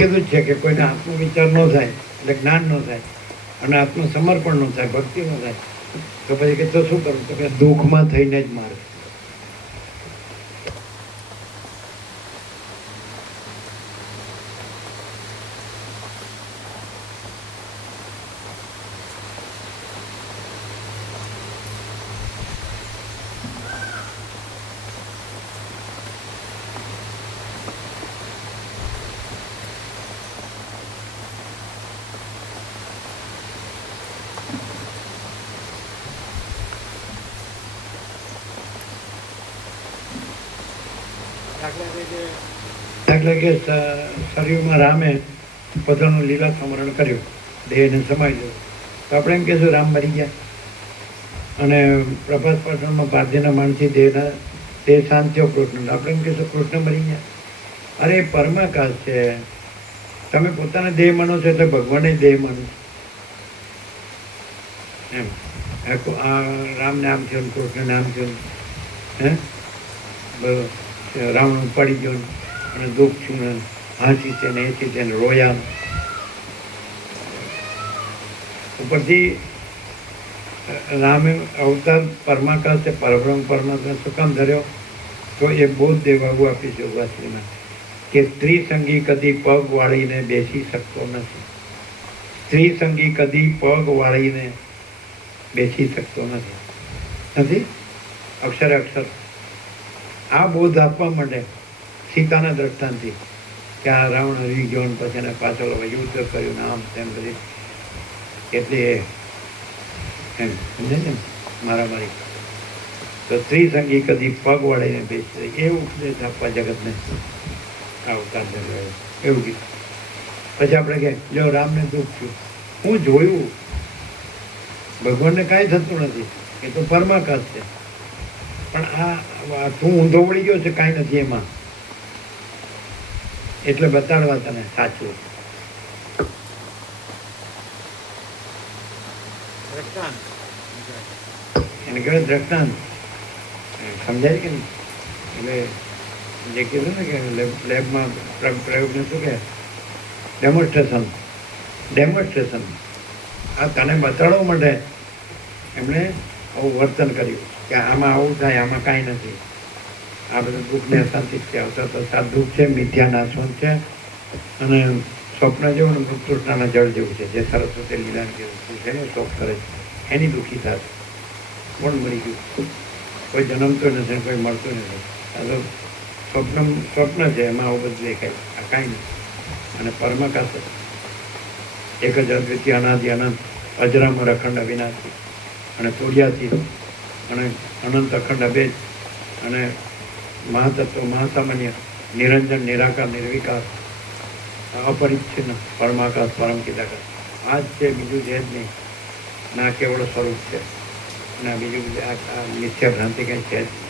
કીધું જ છે કે કોઈને આત્મવિચાર ન થાય એટલે જ્ઞાન ન થાય અને આત્મસમર્પણ ન થાય, ભક્તિ ન થાય તો પછી કે તો શું કરું? તો કે દુઃખમાં થઈને જ મારે. એટલે કે શરીરમાં રામે પોતાનું લીલા સ્મરણ કર્યું, દેહને સમાઈ દીધું. તો આપણે એમ કહેશું રામ મરી ગયા. અને પ્રભાસ પાટણમાં પારધીના માણસી દેહ શાંત થયો કૃષ્ણ. આપણે એમ કહેશું કૃષ્ણ મરી ગયા. અરે પરમાકાશ છે. તમે પોતાના દેહ માનો છો એટલે ભગવાને દેહ માનો એમ. આ રામ નામ થયું, કૃષ્ણ નામ થયું, હે બરોબર. રાવણ પડી ગયો અને દુઃખ થયું ને હાંસી છે ને એથી છે ને રોયા. ઉપરથી રામે અવતાર પરમાકાશ છે, પરબ્રહ્મ પરમાત્મા શું કામ ધર્યો? તો એ બૌદ્ધ દેવાવું આપી છે ઉપાસનીમાં કે સ્ત્રી સંગી કદી પગ વાળીને બેસી શકતો નથી. સ્ત્રી સંગી કદી પગ વાળીને બેસી શકતો નથી. અક્ષરે અક્ષર આ બોધ આપવા માટે સીતાના દ્રષ્ટાંતથી કે આ રાવણ હરી ગયો ને પછી એને પાછળ યુદ્ધ કર્યું ને આમ તેમ બધી એટલી એમ સમજે છે મારામારી. તો સ્ત્રી સંગી કદી પગ વાળીને બેસી એ ઉપદેશ આપવા જગતને આ અવતાર ધર્યો એવું કીધું. પછી આપણે કે જો રામને દુઃખ થયું, હું જોયું ભગવાનને કાંઈ થતું નથી, એ તો પરમાકાશ છે. પણ આ તું ઊંધો વળી ગયો છે, કાંઈ નથી એમાં, એટલે બતાડવા તને સાચું. એને કહેવાય દ્રષ્ટાંત. સમજાય કે નહીં? એટલે જે કીધું ને કે લેબમાં પ્રયોગને શું કહે? ડેમોન્સ્ટ્રેશન. આ તને બતાડવા માટે એમણે આવું વર્તન કર્યું કે આમાં આવું થાય, આમાં કાંઈ નથી. આ બધું દુઃખને અશાંતિ છે, અવસર તો સાત દુઃખ છે, મિથ્યા નાશવંત છે અને સ્વપ્ન જેવું ને મૃતૃષ્ણાના જળ જેવું છે. જે સરસ્વતી લીલા જેવું છે ને શોખ કરે છે એની દુઃખી થાય. કોણ મરી ગયું? કોઈ જન્મતું નથી, કોઈ મળતું નથી. આ તો સ્વપ્ન છે, એમાં આવું બધું દેખાય. આ કાંઈ નથી. અને પરમાકાશ એક જ અદ્વિતીય અનાદિ અનંત અજરામર અખંડ અવિનાશી અને તોડિયાથી અને અનંત અખંડ અભેદ અને મહાતત્વ મહાસામાન્ય નિરંજન નિરાકાર નિર્વિકાર અપરિચ્છિન્ન પરમાકાશ પરમ ચિદાકાશ. આ જ છે, બીજું છે જ નહીં. ના કેવળ સ્વરૂપ છે. ના બીજું આ મિથ્યા ભ્રાંતિ કંઈ છે જ નહીં.